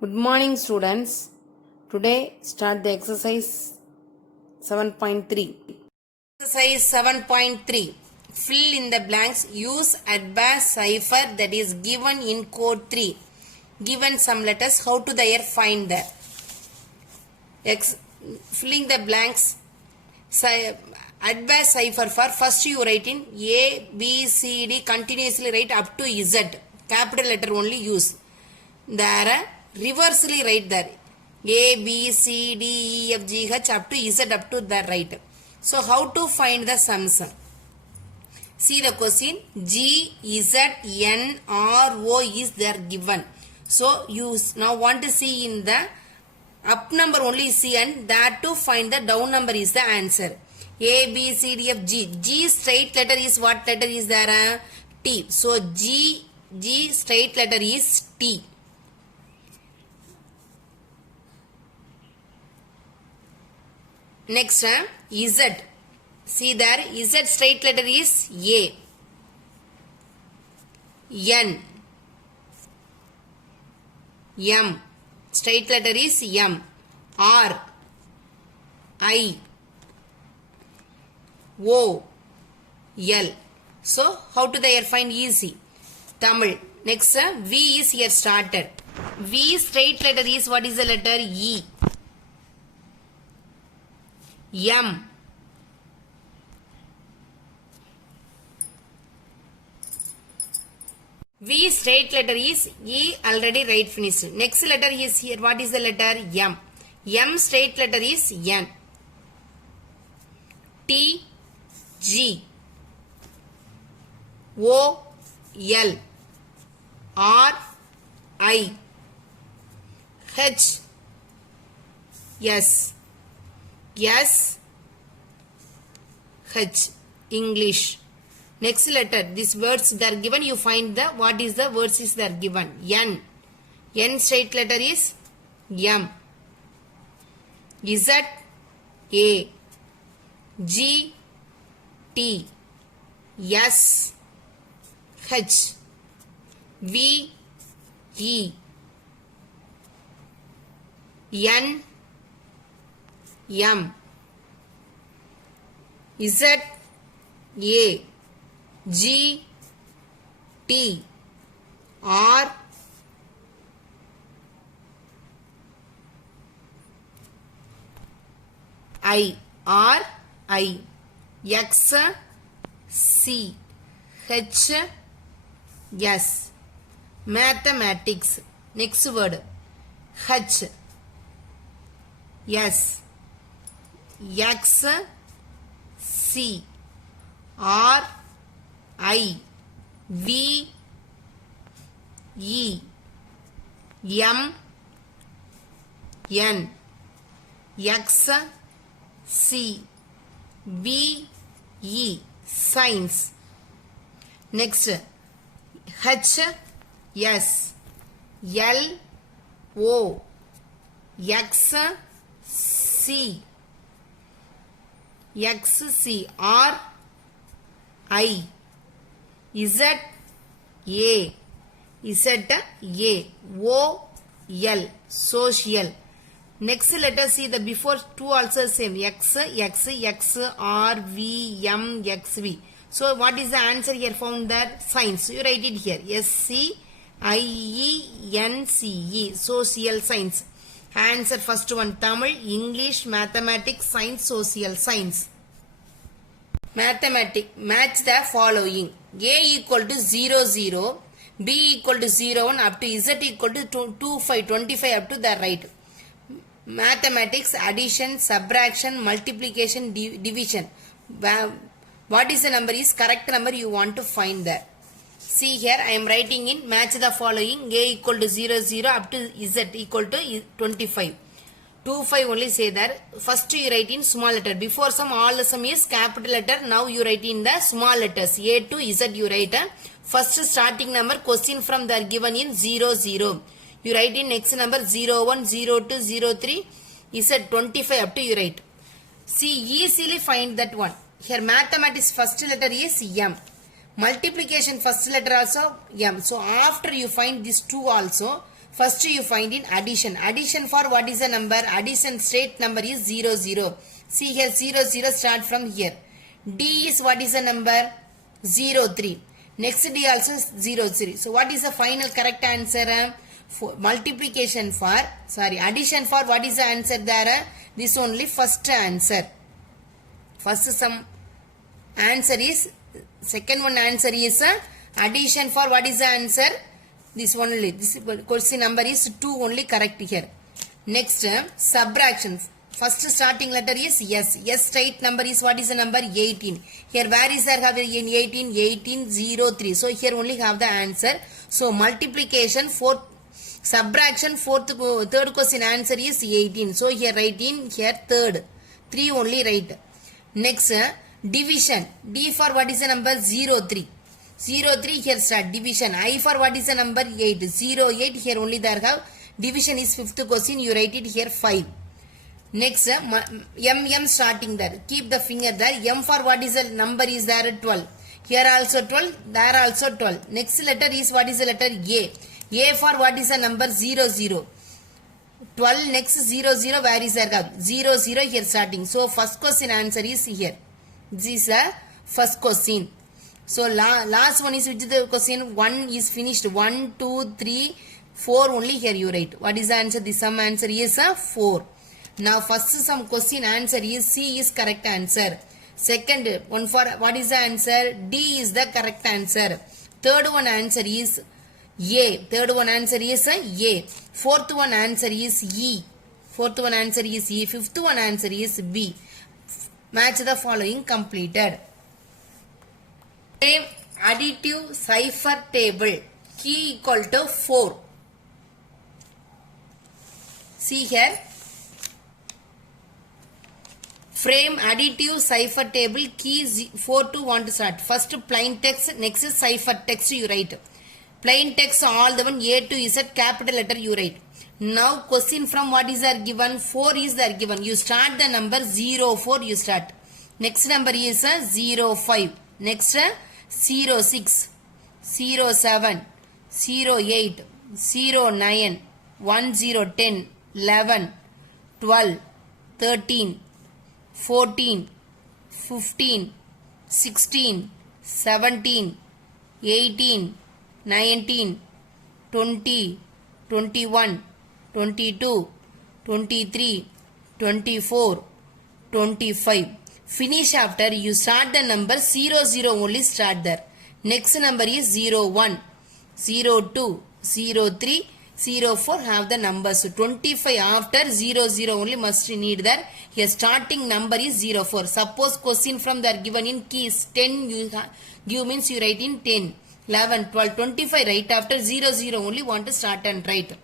Good morning, students. Today start the exercise 7.3. Exercise 7.3. Fill in the blanks. Use advanced cipher that is given in code 3. Given some letters. How to there find the filling the blanks. Advanced cipher for first you write in A, B, C, D continuously write up to Z. Capital letter only use. There reversely write there A, B, C, D, E, F, G, H up to Z up to the right. So how to find the sums? See the question. G, Z, N, R, O is there given. So you now want to see in the up number only see and that to find the down number is the answer. A, B, C, D, F, G. G straight letter is what letter is there? T. So G straight letter is T. Next, Z. See there, Z straight letter is A. N. M. Straight letter is M. R. I. O. L. So, how to there find easy? Tamil. Next, V is here started. V straight letter is what is the letter? E. M. V straight letter is E already right finished. Next letter is here. What is the letter? M. M straight letter is N. T. G. O. L. R. I. H. S. S. H. English. Next letter. These words they are given. You find the what is the words is they are given. N. N straight letter is M. Z. A. G. T. S. H. V. E. N. M. Z. A. G. T. R. I. R. I. X. C. H. S. Mathematics. Next word. H. S. X. C. R. I. V. E. M. N. X. C. B. E. Science. Next. H. S. L. O. X. C. X. C. R. I. Z. A. Z. A. O. L. Social. Next let us see the before two also same. X, X, X, R, V, M, X, V. So what is the answer here found there? Science. You write it here. S, C, I, E, N, C, E. Social science. Answer first one. Tamil, English, Mathematics, Science, Social science. Mathematics. Match the following. A equal to 0, 0. B equal to 0, 1 up to Z equal to 2, 5, 25 up to the right. Mathematics, addition, subtraction, multiplication, division. What is the number is correct number you want to find there. See here I am writing in match the following. A equal to 0, 0 up to Z equal to 25. 2, 5 only say there. First you write in small letter. Before sum all the sum is capital letter. Now you write in the small letters. A to Z you write. First starting number question from there given in 0, 0. You write in next number 0, 1, 0, 2, 0, 3. Z 25 up to you write. See easily find that one. Here mathematics first letter is M. Multiplication first letter also M. So after you find these two also, First you find in addition. Addition for what is the number? Addition straight number is 0, 0. See here 0, 0 start from here. D is what is the number? 0, 3. Next D also 0, 3. So what is the final correct answer? Addition for what is the answer there? This only first answer. First some answer is, second one answer is addition for what is the answer? This one only. This question number is 2 only correct here. Next subtraction. First starting letter is S. S straight number is what is the number? 18. Here where is there have in 18? 18, 0, 3. So here only have the answer. So multiplication, subtraction, third question answer is 18. So here write in here third. 3 only write. Next division. D for what is the number? 0, 3. 0, 3 here start division. I for what is the number? 8. 0, 8 here only there have. Division is fifth question. You write it here 5. Next M starting there. Keep the finger there. M for what is the number is there? 12. Here also 12. There also 12. Next letter is what is the letter? A. A for what is the number? 0, 0. 12 next 0, 0 where is there? 0, 0 here starting. So first question answer is here. This is the first question. So last one is which is the question? 1 is finished. 1, 2, 3, 4 only here you write. What is the answer? The sum answer is 4. Now first some question answer is C is correct answer. Second one for what is the answer? D is the correct answer. Third one answer is A. Third one answer is A. Fourth one answer is E. Fourth one answer is E. Fifth one answer is B. Match the following completed. Frame additive cipher table. Key equal to 4. See here. Frame additive cipher table key 4 to 1 to start. First plain text, next cipher text you write. Plain text all the one A to Z capital letter you write. Now question from what is there given? 4 is there given. You start the number 0, 4 you start. Next number is 0, 5. Next 0, 6, 0, 7, 0, 8, 0, 9, 1, 0, 10, 11, 12, 13, 14, 15, 16, 17, 18, 19, 20, 21, 22, 23, 24, 25. Finish after you start the number 0, 0 only start there. Next number is 0, 1, 0, 2, 0, 3, 0, 4 have the numbers. So 25 after 0, 0 only must need there. Here starting number is 0, 4. Suppose question from there given in keys 10 you give means you write in 10, 11, 12, 25 right after 0, 0 only want to start and write.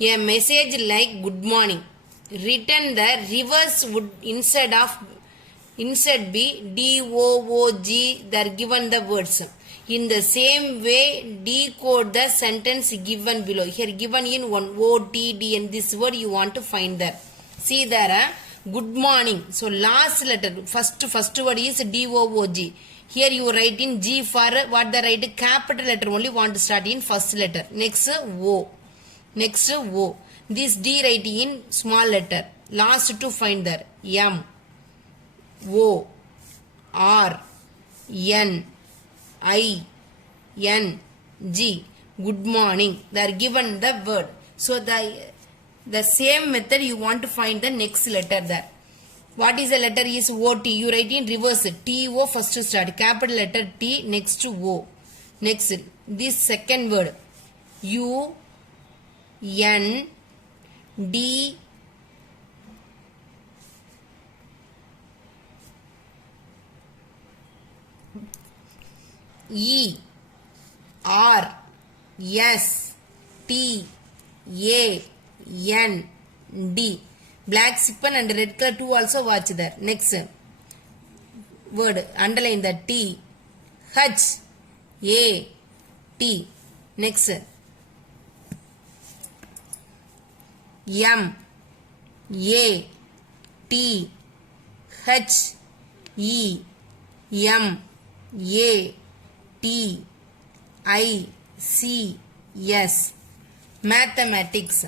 A message like good morning. Written the reverse would instead be D-O-O-G they are given the words. In the same way decode the sentence given below. Here given in one O-T-D and this word you want to find there. See there good morning. So last letter first word is D-O-O-G. Here you write in G for what the right capital letter only want to start in first letter. Next O. Next O. This D write in small letter. Last to find there. M. O. R. N. I. N. G. Good morning. They are given the word. So the same method you want to find the next letter there. What is the letter is O-T. You write in reverse. T-O first to start. Capital letter T next to O. Next. This second word. U. N. D. E. R. S. T. A. N. D. Black sippon and red color 2 also watch there. Next word underline the T. H. A. T. Next M. A. T. H. E. M. A. T. I. C S. Mathematics.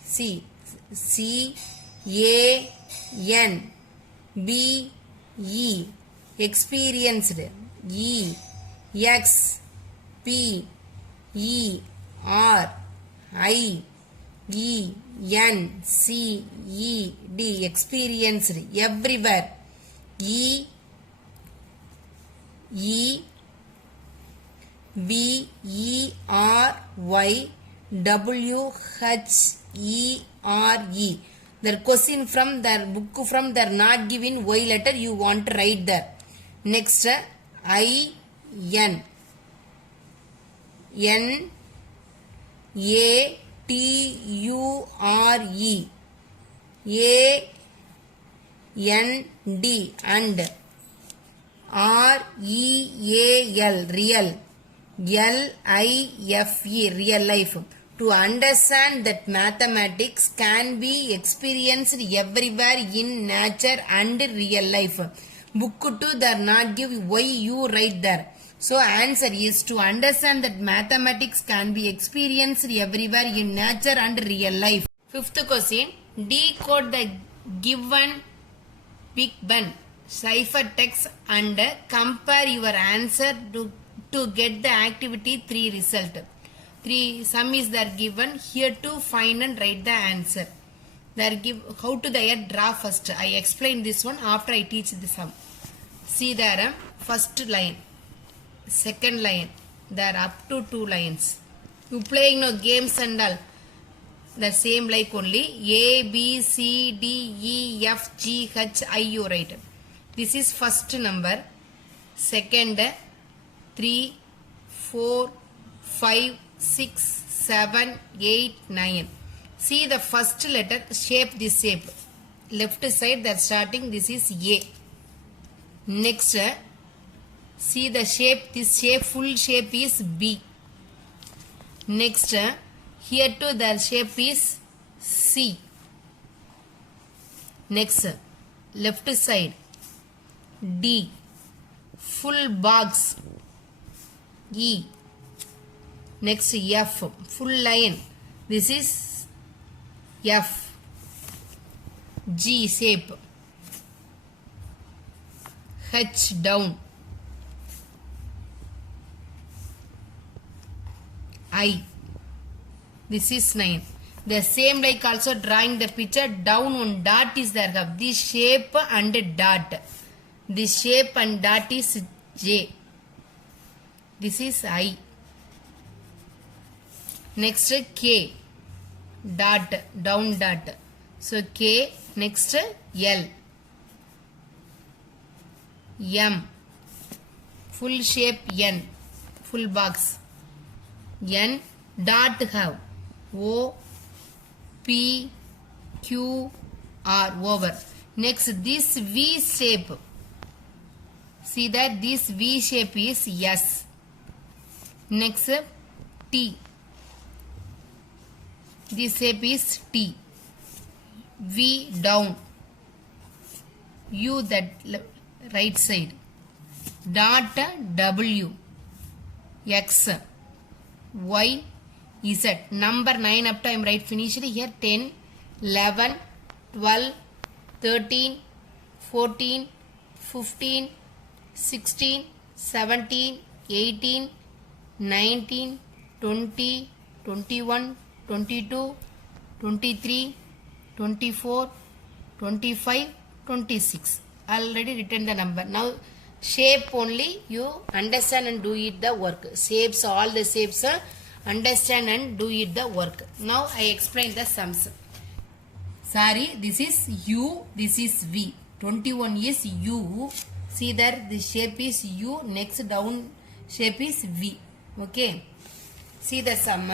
C C A N B E. Experienced. E X P E R I E N C E D. Experienced. Everywhere. E E B E R Y W H E R E. The question from their book from their not given Y letter you want to write there. Next I N N A T U R E A N D and R E A L real L I F E real life. To understand that mathematics can be experienced everywhere in nature and real life. Book 2 they are not give why you write there. So answer is to understand that mathematics can be experienced everywhere in nature and real life. Fifth question. Decode the given Big Ben ciphertext and compare your answer to get the activity 3 result. 3 sum is there given. Here to find and write the answer. There give how to the draw first. I explain this one after I teach the sum. See there first line, second line, there up to 2 lines. You playing no games and all. The same like only A, B, C, D, E, F, G, H, I you write. This is first number, second 3, 4, 5, 6, 7, 8, 9. See the first letter shape this shape. Left side that starting this is A. Next see the shape this shape full shape is B. Next here too the shape is C. Next left side D. Full box E. Next F. Full line. This is F. G shape. H down. I. This is 9. The same like also drawing the picture down one dot is there. Have this shape and dot. This shape and dot is J. This is I. Next K. Dot down dot. So K. Next L. M. Full shape N. Full box. N dot have O P Q R over. Next this V shape. See that this V shape is S. Next T. This shape is T. V down. U that right side. Dot W. X. Y. Z. Number 9 up to I am right finished here. 10, 11, 12, 13, 14, 15, 16, 17, 18, 19, 20, 21, 22, 23, 24, 25, 26. Already written the number. Now shape only you understand and do it the work. Shapes, all the shapes understand and do it the work. Now I explain the sums. Sorry, this is U, this is V. 21 is U. See there, the shape is U. Next down shape is V. Okay. See the sum.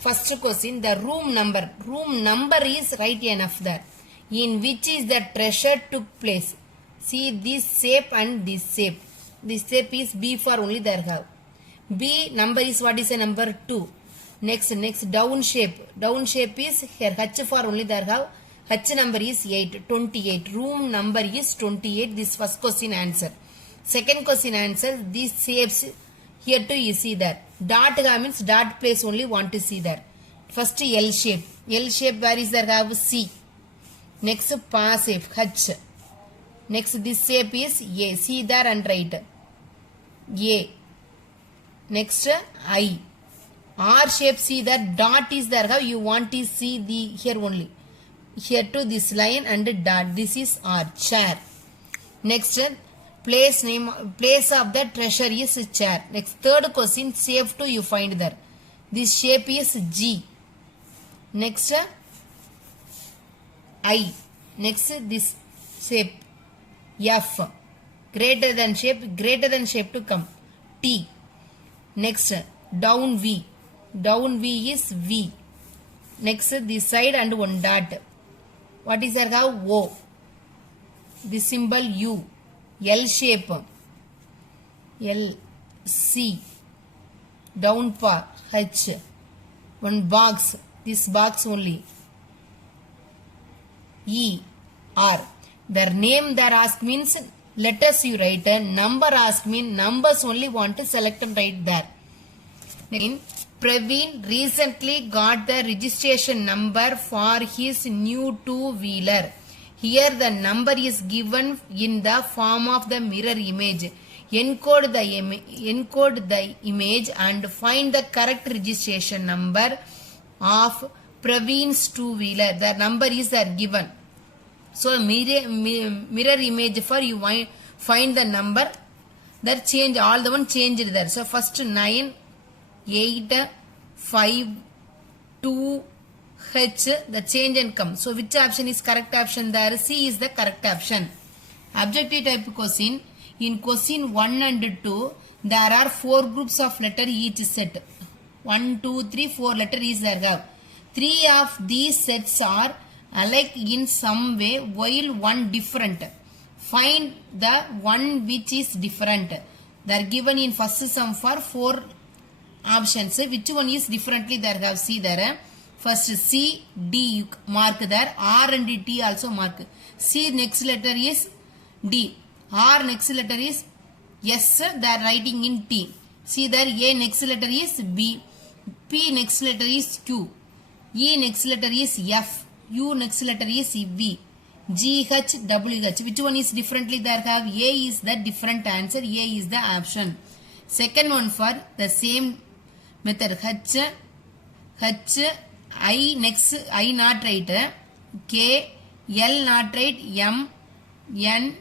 First question, the room number. Room number is right enough there. In which is the treasure took place. See this shape and this shape. This shape is B for only there have. B number is what is a number 2. Next down shape. Down shape is here H for only there have. H number is 8. 28. Room number is 28. This first question answer. Second question answer. These shapes Here too you see there. Dot means dot place only want to see there. First L shape. L shape where is there have C. Next pa shape H. Next this shape is A. See there and write. A. Next I. R shape see that dot is there. How you want to see the here only. Here to this line and dot. This is R. Chair. Next place name place of the treasure is chair. Next third question shape to you find there. This shape is G. Next I. Next this shape F. Greater than shape to come. T. Next down V. Down V is V. Next this side and one dot. What is there? O. This symbol U. L shape. L. C. Down pa. H. One box. This box only. E. R. Their name there ask means letters you write. Number ask mean numbers only want to select and write there. Praveen recently got the registration number for his new two-wheeler. Here the number is given in the form of the mirror image. Encode the image and find the correct registration number of Praveen's two-wheeler. The number is there given. So mirror image for you find the number that change all the one changed there. So first 9, 8, 5, 2, H the change and come. So which option is correct option there? C is the correct option. Objective type question. In question 1 and 2 there are 4 groups of letter each set. 1, 2, 3, 4 letter is there. 3 of these sets are alike in some way while one different. Find the one which is different. They are given in first sum for 4 options. Which one is differently there have see there. First C, D you mark there. R and T also mark. C next letter is D. R next letter is S. They are writing in T. See there A next letter is B. P next letter is Q. E next letter is F. U next letter is V. G, H, W, H. Which one is differently there have? A is the different answer. A is the option. Second one for the same method. H, I next, I not right. K, L not right. M, N.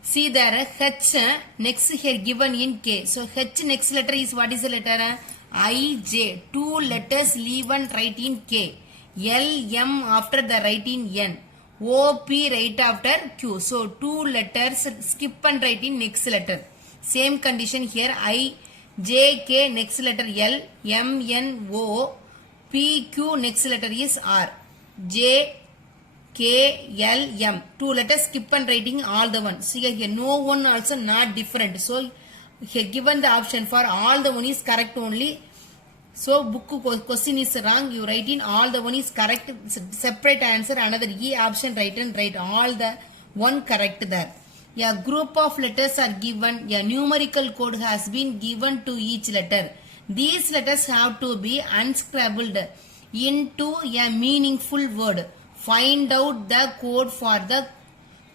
See there H next here given in K. So H next letter is what is the letter? I, J. 2 letters leave and write in K. L, M after the write in N. O, P right after Q. So 2 letters skip and write in next letter. Same condition here. I, J, K next letter L. M, N, O. P, Q next letter is R. J, K, L, M. 2 letters skip and writing all the one. See here no one also not different. So here given the option for all the one is correct only. So book question is wrong. You write in all the one is correct. Separate answer another E option write and write all the one correct there. A group of letters are given. A numerical code has been given to each letter. These letters have to be unscrambled into a meaningful word. Find out the code for the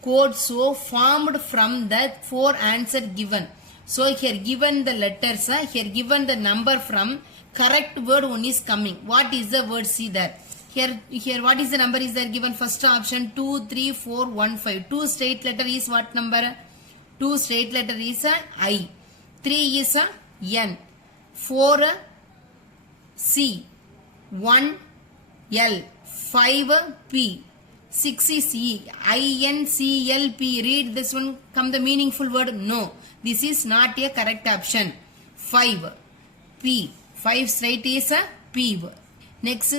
code so formed from the 4 answer given. So here given the letters, here given the number from correct word one is coming. What is the word? See there. Here what is the number is there given? First option 2, 3, 4, 1, 5. 2 straight letter is what number? 2 straight letter is I. 3 is N. 4 C. 1 L. 5 P. 6 is E. I, N, C, L, P. Read this one. Come the meaningful word? No. This is not a correct option. 5 P. 5 straight is P. Next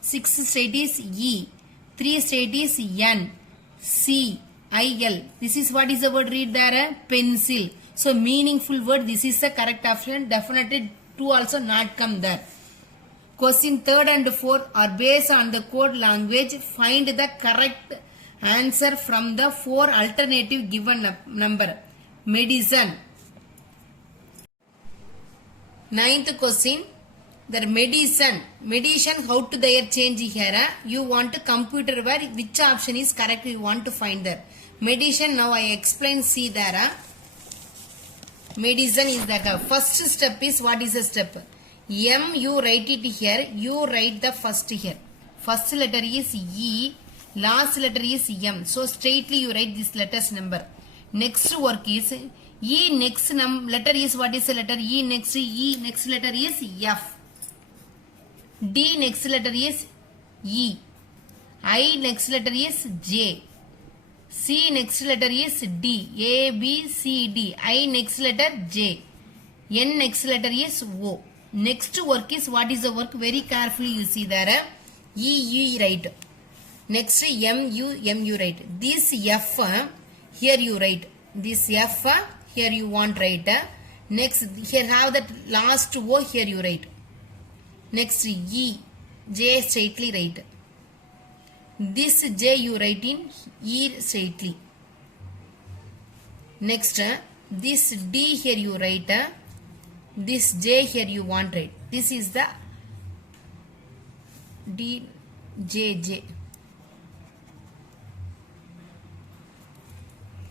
6 straight is E. 3 straight is N. C. I, L. This is what is the word? Read there. Pencil. So meaningful word. This is the correct option. Definitely 2 also not come there. Question 3rd and 4th are based on the code language. Find the correct answer from the 4 alternative given number. Medicine, Ninth question. The medicine, how to their change here? You want to computer where which option is correct you want to find there. Medicine, now I explain, see there. Medicine is the first step is, what is the step? M, you write it here, you write the first here. First letter is E, last letter is M. So straightly you write this letters number. Next work is E, next letter is, what is the letter? E next letter is F. D next letter is E. I next letter is J. C next letter is D. A, B, C, D. I next letter J. N next letter is O. Next work is, what is the work? Very carefully you see there. E write. Next M you write. This F here you write. This F here you want write. Next here have that last O here you write. Next E, J straightly write. This J you write in E straightly. Next this D here you write. This J here you want write. This is the D, J.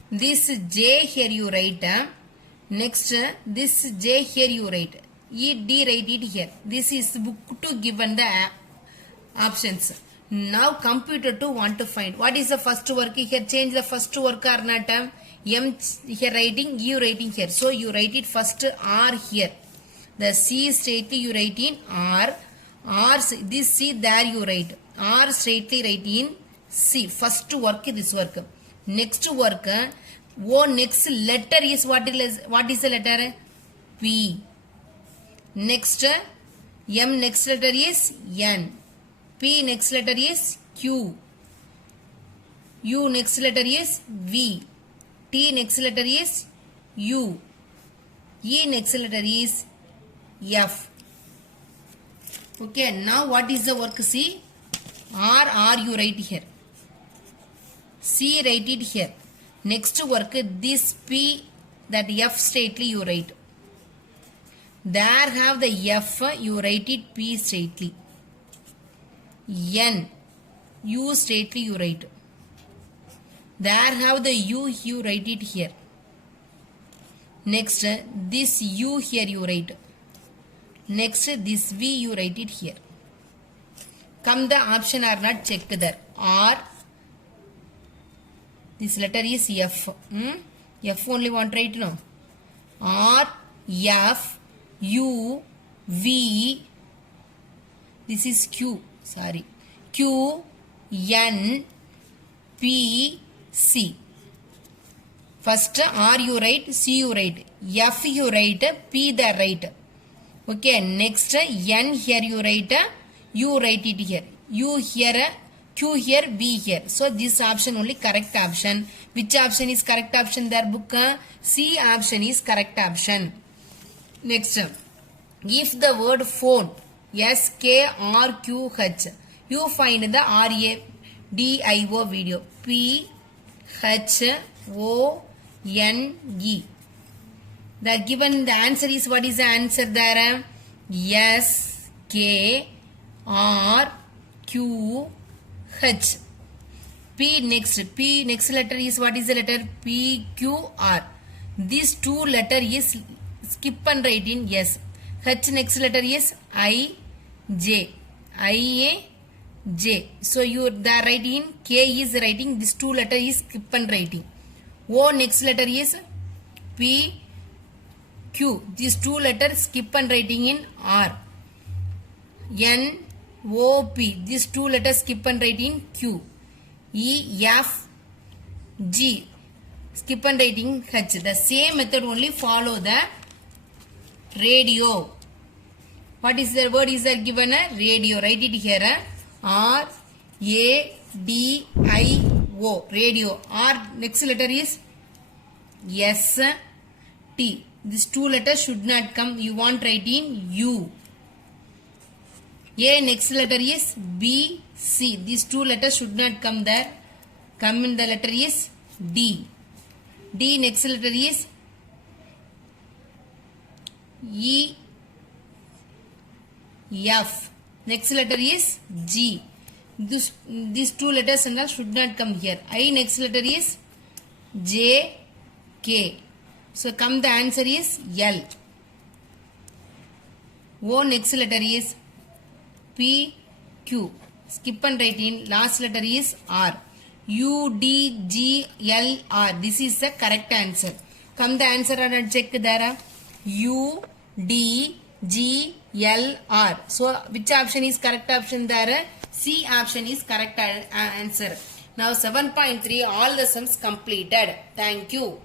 This J here you write. Next this J here you write. E, D write it here. This is book to given the options. Now computer to want to find. What is the first work here? Change the first work or not? M here writing, U writing here. So you write it first R here. The C straightly you write in R. This C there you write. R straightly write in C. First work this work. Next work O next letter is, what is the letter? P. Next M next letter is N. P next letter is Q. U next letter is V. T next letter is U. E next letter is F. Okay, now what is the work? C. R you write here. C write it here. Next work, this P, that F straightly you write. There have the F, you write it P straightly. N, U straightly you write. There have the U, you write it here. Next, this U here you write. Next, this V you write it here. Come the option are not checked there. R, this letter is F. F only want write no. R, F, U, V. This is Q. Sorry. Q, N, P, C. First R you write, C you write. F you write, P the write. Okay. Next N here you write. U write it here. U here. Q here, V here. So this option only correct option. Which option is correct option there book? C option is correct option. Next, if the word phone, SKRQH, you find the RADIO video. PHONE. The given the answer is, what is the answer there? SKRQH. P next letter is, what is the letter? PQR. This two letter is skip and write in S. H next letter is IJ. So you the writing K is writing, this two letter is skip and writing. O next letter is PQ. These two letters skip and writing in R. N, O, P. These two letters skip and writing Q. E, F, G. Skip and writing H. The same method only follow the radio. What is the word is there given? Radio. Write it here. R, A, D, I, O. Radio. R next letter is S, T. These two letters should not come. You want writing U. A next letter is B, C. These two letters should not come there. Come in the letter is D. D next letter is E, F. Next letter is G. These two letters and all should not come here. I next letter is J, K. So come the answer is L. O next letter is P, Q. Skip and write in. Last letter is R. U, D, G, L, R. This is the correct answer. Come the answer and check there. U, D, G, L, R. So which option is correct option there? C option is correct answer. Now 7.3 all the sums completed. Thank you.